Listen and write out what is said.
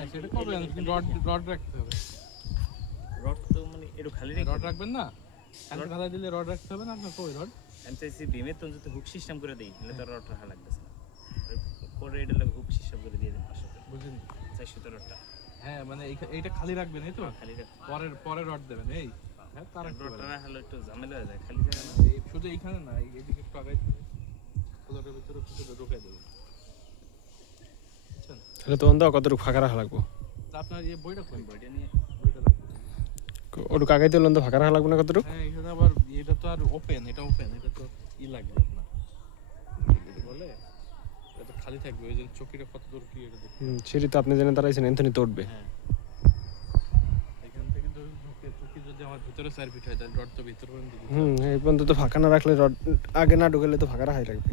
হ্যাঁ সেটা করবে, রড রড রাখতে হবে। রড তো মানে একটু খালি রেখে রড রাখবেন না, কালকে ঢালাই দিলে রড রাখতে হবে না আপনার। কই রড? আমি চাইছি বিমের তো যদি হুক সিস্টেম করে দিই তাহলে তো রড রাখা লাগতেছে না, করে এটা লাগে হুক সিস্টেম করে দিয়ে দেন 500 টাকা বুঝলেন? 400 রডটা হ্যাঁ মানে এইটা খালি রাখবেন, এই তো খালি রাখতে পরে রড দেবেন। এই হ্যাঁ তার রডটা রাখলে একটু ঝামেলা হয়ে যায়, খালি জায়গা না। শুধু এইখানে না, এইদিকে একটু আগাইতে হবে, খালের ভিতরে কিছু ঢুকে দেবেন, বুঝছেন? তাহলে তো অন্ধ কতটুকু ফাঁকা রাখা লাগবো? তা আপনার এই বইটা কই? বইটা নিয়ে বইটা রাখবেন। ওটুকু আগাইতে হলে তো ফাঁকা রাখা লাগবে না কতটুকু? হ্যাঁ এখানে আবার এটা তো আর ওপেন, এটা ওপেন, এটা তো ই লাগবে আপনার বলে, এটা তো খালি থাকবে। ওই যে চকিটা কত দূর কি এটা দেখতে হবে। সেটি তো আপনি জেনে দাঁড়াইছেন, এনথনি তো উঠবে। হ্যাঁ এখান থেকে ধরুন ঢুকে চকি যদি আমার ভিতরে 4 ফিট হয় তাহলে রড তো ভিতর পর্যন্ত দিতে হবে। এই পর্যন্ত তো ফাঁকা না রাখলে রড আগে না ঢুকালে তো ফাঁকা রাখাই লাগবে।